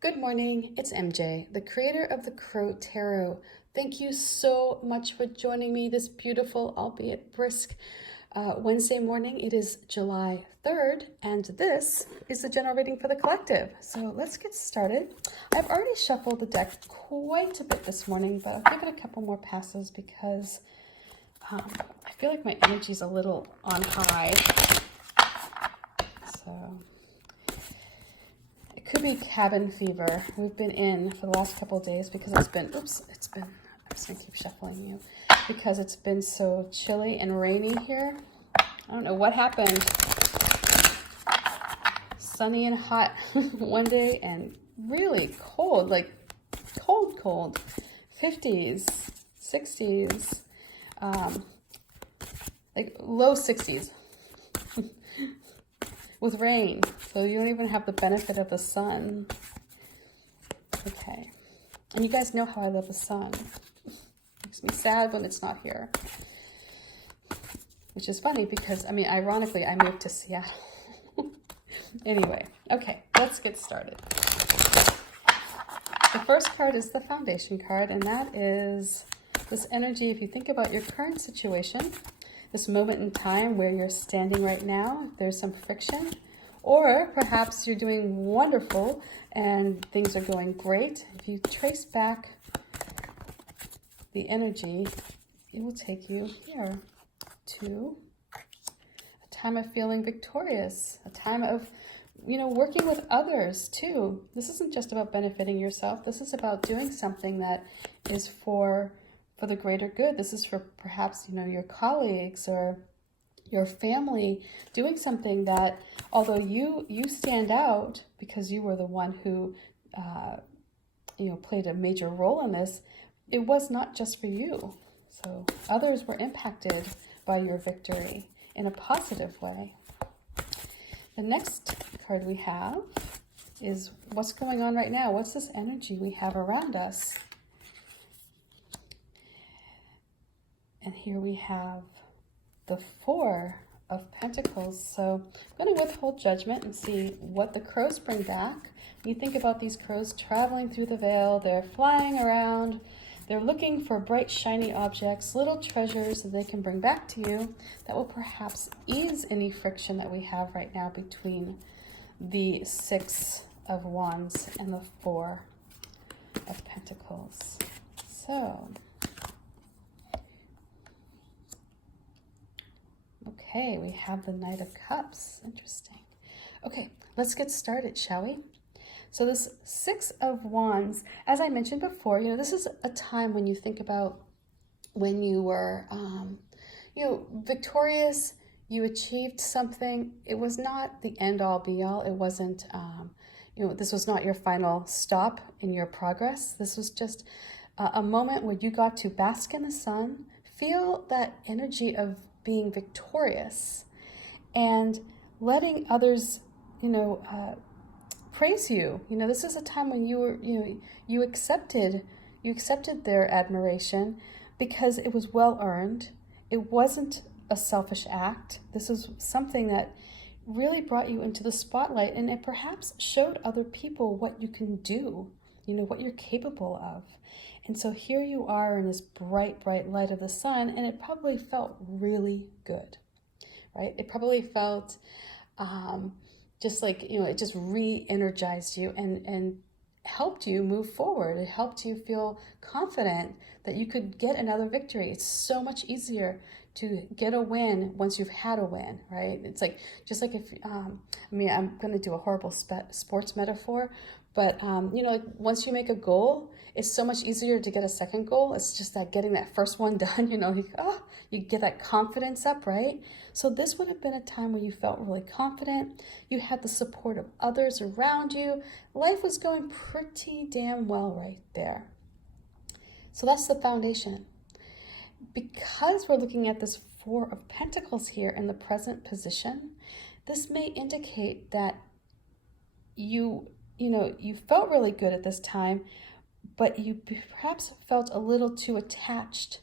Good morning, it's MJ, the creator of the Crow Tarot. Thank you so much for joining me this beautiful, albeit brisk, Wednesday morning. It is July 3rd, and this is the general reading for the collective. So let's get started. I've already shuffled the deck quite a bit this morning, but I'll give it a couple more passes because I feel like my energy's a little on high. So it could be cabin fever. We've been in for the last couple of days because I'm just gonna keep shuffling you because it's been so chilly and rainy here. I don't know what happened. Sunny and hot one day and really cold, like cold. 50s, 60s, like low 60s. With rain, so you don't even have the benefit of the sun. Okay, and you guys know how I love the sun. Makes me sad when it's not here, which is funny because, I mean, ironically, I moved to Seattle. Anyway, okay, let's get started. The first card is the foundation card, and that is this energy. If you think about your current situation, this moment in time where you're standing right now, if there's some friction, or perhaps you're doing wonderful and things are going great. If you trace back the energy, it will take you here to a time of feeling victorious, a time of, working with others too. This isn't just about benefiting yourself. This is about doing something that is for the greater good. This is for perhaps, your colleagues or your family, doing something that, although you stand out because you were the one who, played a major role in this, it was not just for you. So others were impacted by your victory in a positive way. The next card we have is what's going on right now. What's this energy we have around us? And here we have the Four of Pentacles. So I'm going to withhold judgment and see what the crows bring back. When you think about these crows traveling through the veil, they're flying around, they're looking for bright, shiny objects, little treasures that they can bring back to you that will perhaps ease any friction that we have right now between the Six of Wands and the Four of Pentacles. So okay, we have the Knight of Cups. Interesting. Okay, let's get started, shall we? So this Six of Wands, as I mentioned before, this is a time when you think about when you were, victorious, you achieved something. It was not the end-all, be-all. It wasn't, this was not your final stop in your progress. This was just a moment where you got to bask in the sun, feel that energy of being victorious and letting others, praise you. This is a time when you were, you accepted their admiration because it was well earned. It wasn't a selfish act. This is something that really brought you into the spotlight, and it perhaps showed other people what you can do, what you're capable of. And so here you are in this bright, bright light of the sun, and it probably felt really good, right? It probably felt just like, it just re-energized you and helped you move forward. It helped you feel confident that you could get another victory. It's so much easier to get a win once you've had a win, right? It's like, just like if, I'm going to do a horrible sports metaphor, but, like once you make a goal, it's so much easier to get a second goal. It's just that getting that first one done, you get that confidence up, right? So this would have been a time where you felt really confident. You had the support of others around you. Life was going pretty damn well right there. So that's the foundation. Because we're looking at this Four of Pentacles here in the present position, this may indicate that you felt really good at this time, but you perhaps felt a little too attached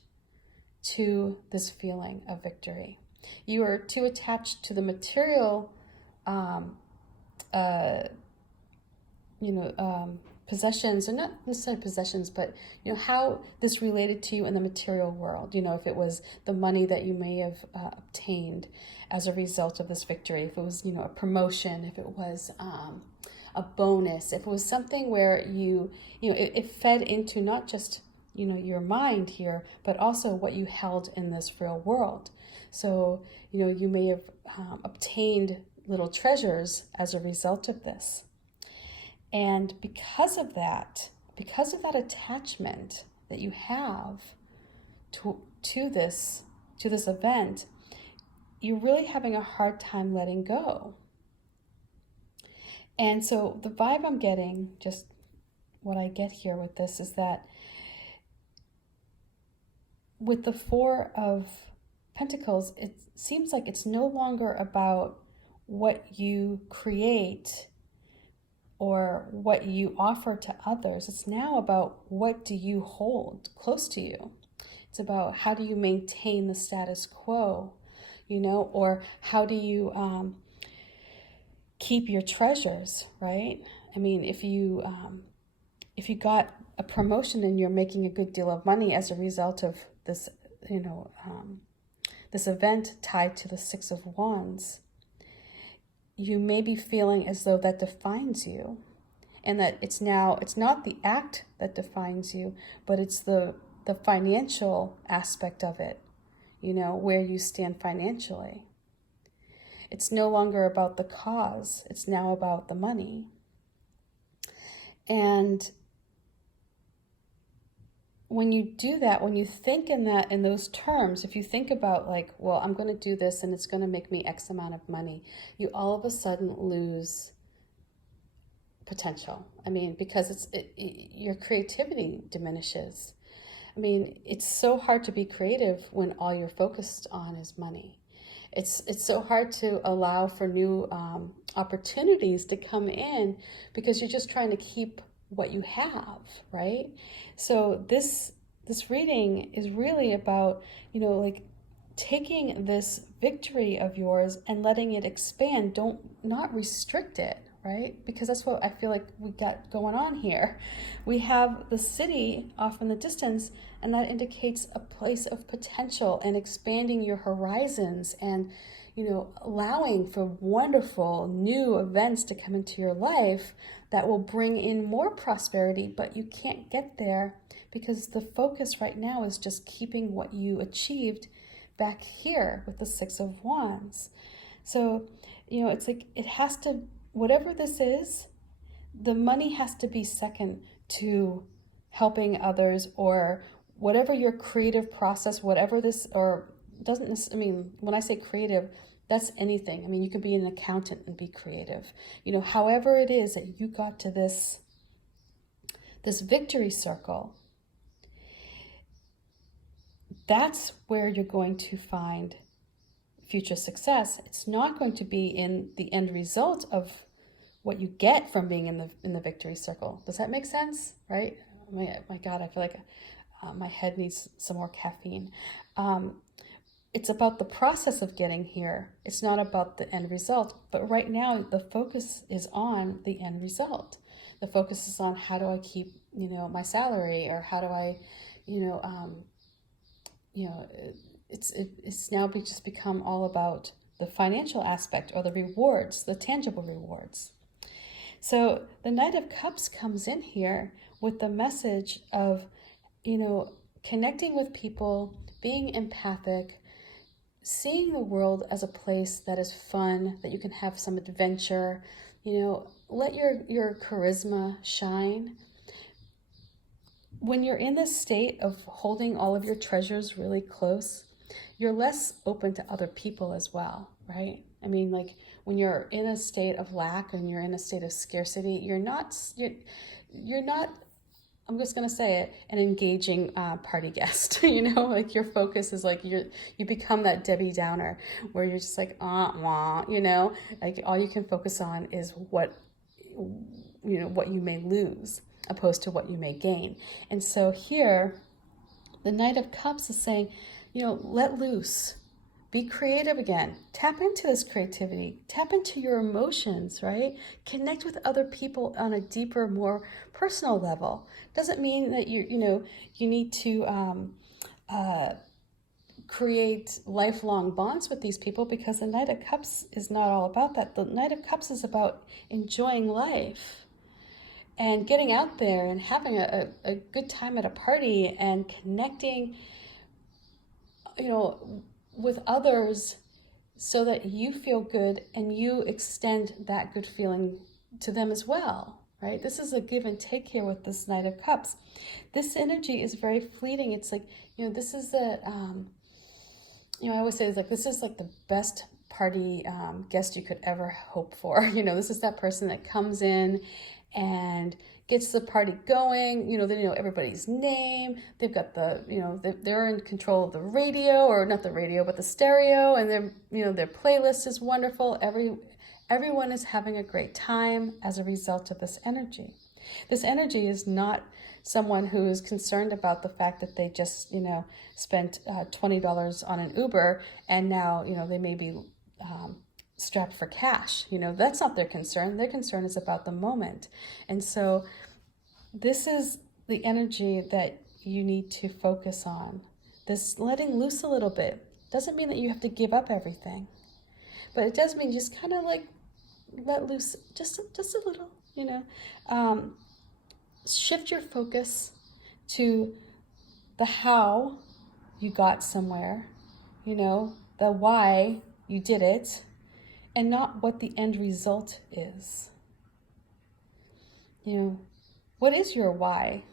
to this feeling of victory. You were too attached to the material possessions, or not necessarily possessions, but how this related to you in the material world. If it was the money that you may have obtained as a result of this victory, if it was a promotion, if it was a bonus, if it was something where it fed into not just your mind here, but also what you held in this real world. So you may have obtained little treasures as a result of this. And because of that attachment that you have to this event, you're really having a hard time letting go. And so the vibe I'm getting, just what I get here with this, is that with the Four of Pentacles, it seems like it's no longer about what you create or what you offer to others. It's now about what do you hold close to you. It's about how do you maintain the status quo, or how do you keep your treasures, right? I mean, if you got a promotion and you're making a good deal of money as a result of this, this event tied to the Six of Wands, you may be feeling as though that defines you, and that it's not the act that defines you, but it's the financial aspect of it, where you stand financially. It's no longer about the cause, it's now about the money. And when you do that, when you think in those terms, if you think about like, well, I'm going to do this and it's going to make me X amount of money, you all of a sudden lose potential. I mean, because your creativity diminishes. I mean, it's so hard to be creative when all you're focused on is money. It's so hard to allow for new opportunities to come in because you're just trying to keep what you have, right? So this reading is really about, like taking this victory of yours and letting it expand. Not restrict it, right? Because that's what I feel like we got going on here. We have the city off in the distance, and that indicates a place of potential and expanding your horizons and, allowing for wonderful new events to come into your life that will bring in more prosperity, but you can't get there because the focus right now is just keeping what you achieved back here with the Six of Wands. So, it's like it has to, whatever this is, the money has to be second to helping others, or whatever your creative process, whatever this, or doesn't necessarily, I mean, when I say creative, that's anything. I mean, you could be an accountant and be creative. However it is that you got to this victory circle, that's where you're going to find future success. It's not going to be in the end result of what you get from being in the victory circle. Does that make sense? Right? My God, I feel like my head needs some more caffeine. It's about the process of getting here. It's not about the end result. But right now, the focus is on the end result. The focus is on how do I keep, my salary, or how do I, it's now just become all about the financial aspect, or the rewards, the tangible rewards. So the Knight of Cups comes in here with the message of, connecting with people, being empathic, seeing the world as a place that is fun, that you can have some adventure, let your charisma shine. When you're in this state of holding all of your treasures really close, you're less open to other people as well, right? I mean, like when you're in a state of lack and you're in a state of scarcity, you're not, I'm just going to say it, an engaging party guest, like your focus is like you become that Debbie Downer where you're just like, wah, like all you can focus on is what you may lose opposed to what you may gain. And so here, the Knight of Cups is saying, let loose, Be creative again. Tap into this creativity. Tap into your emotions, right? Connect with other people on a deeper, more personal level. Doesn't mean that you need to create lifelong bonds with these people, because the Knight of Cups is not all about that. The Knight of Cups is about enjoying life and getting out there and having a good time at a party and connecting, with others so that you feel good and you extend that good feeling to them as well, right? This is a give and take here with this Knight of Cups. This energy is very fleeting. It's like, this is the, I always say, it's like, this is like the best party guest you could ever hope for. This is that person that comes in and gets the party going. They know everybody's name. They've got they're in control of the radio, or not the radio, but the stereo, and their playlist is wonderful. Everyone is having a great time as a result of this energy. This energy is not someone who is concerned about the fact that they just, spent $20 on an Uber, and now, they may be strapped for cash. That's not their concern. Their concern is about the moment. And so this is the energy that you need to focus on. This letting loose a little bit doesn't mean that you have to give up everything, but it does mean just kind of like let loose just a little, shift your focus to the how you got somewhere, the why you did it, and not what the end result is. What is your why?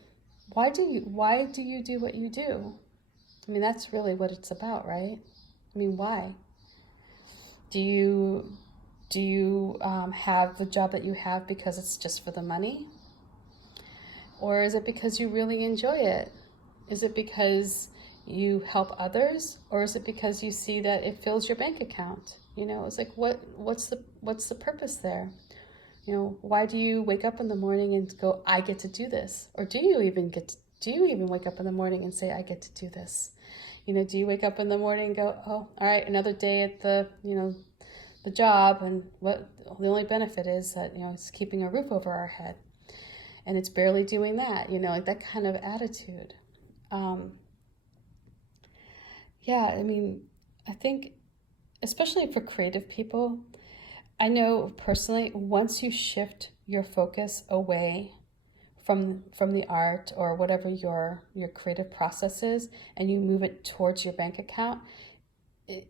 Why do you do what you do? That's really what it's about, right? Why? Do you have the job that you have because it's just for the money? Or is it because you really enjoy it? Is it because you help others? Or is it because you see that it fills your bank account? It's like, what's the purpose there? Why do you wake up in the morning and go, I get to do this? Or do you even wake up in the morning and say, I get to do this? Do you wake up in the morning and go, oh, all right, another day at the job, and what the only benefit is that, it's keeping a roof over our head, and it's barely doing that, like that kind of attitude. I think, especially for creative people, I know personally, once you shift your focus away from the art or whatever your creative process is, and you move it towards your bank account, it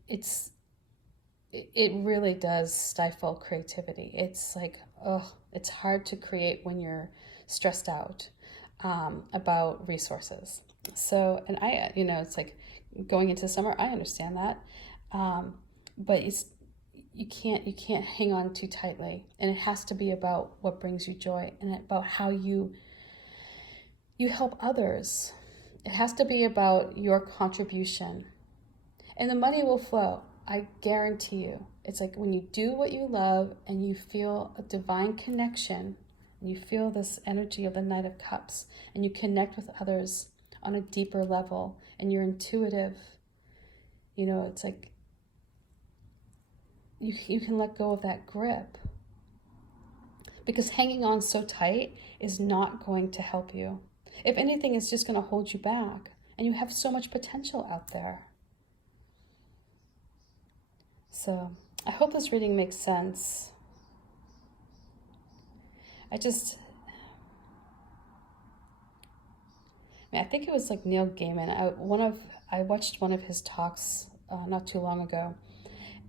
really does stifle creativity. It's like, it's hard to create when you're stressed out about resources. So, and it's like going into summer, I understand that, but you can't hang on too tightly, and it has to be about what brings you joy and about how you help others. It has to be about your contribution, and the money will flow. I guarantee you. It's like when you do what you love and you feel a divine connection, and you feel this energy of the Knight of Cups, and you connect with others on a deeper level, and you're intuitive, it's like you can let go of that grip, because hanging on so tight is not going to help you. If anything, it's just going to hold you back, and you have so much potential out there. So I hope this reading makes sense. I think it was like Neil Gaiman. I watched one of his talks not too long ago,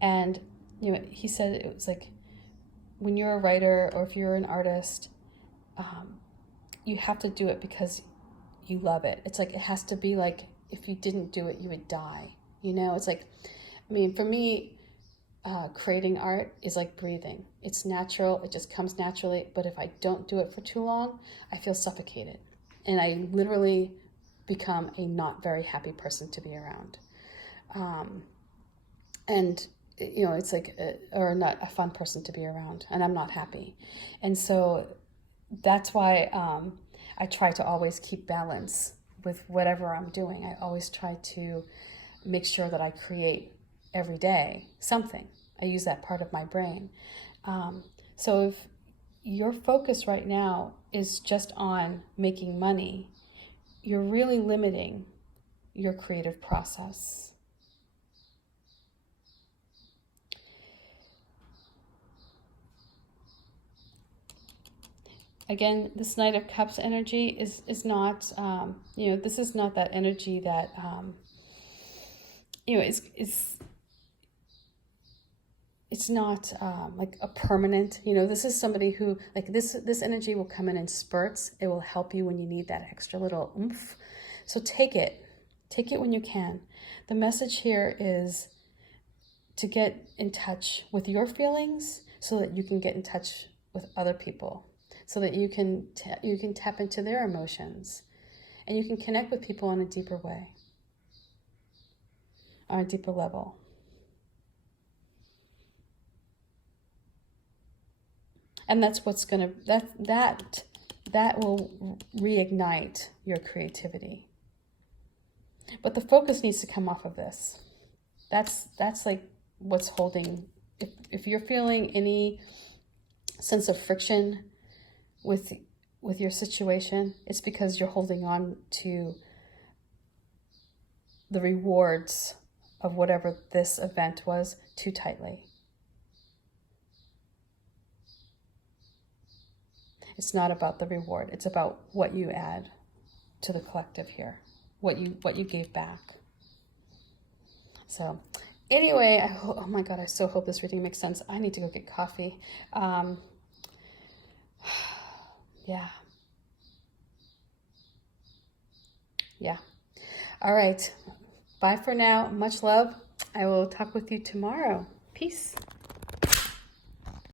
and he said it was like, when you're a writer or if you're an artist, you have to do it because you love it. It's like, it has to be like, if you didn't do it, you would die. It's like, for me, creating art is like breathing. It's natural. It just comes naturally. But if I don't do it for too long, I feel suffocated, and I literally become a not very happy person to be around. And it's like, or not a fun person to be around, and I'm not happy. And so that's why I try to always keep balance with whatever I'm doing. I always try to make sure that I create every day, something. I use that part of my brain. So if your focus right now is just on making money, you're really limiting your creative process. Again, this Knight of Cups energy is not, this is not that energy that, it's not like a permanent, this is somebody who, like this energy will come in spurts. It will help you when you need that extra little oomph. So take it when you can. The message here is to get in touch with your feelings so that you can get in touch with other people, so that you can tap into their emotions, and you can connect with people on a deeper way, on a deeper level. And that's what's going to, that will reignite your creativity. But the focus needs to come off of this. That's like what's holding, if you're feeling any sense of friction with your situation, it's because you're holding on to the rewards of whatever this event was too tightly. It's not about the reward. It's about what you add to the collective here, what you gave back. So anyway, oh my God, I so hope this reading makes sense. I need to go get coffee. Yeah. All right. Bye for now. Much love. I will talk with you tomorrow. Peace.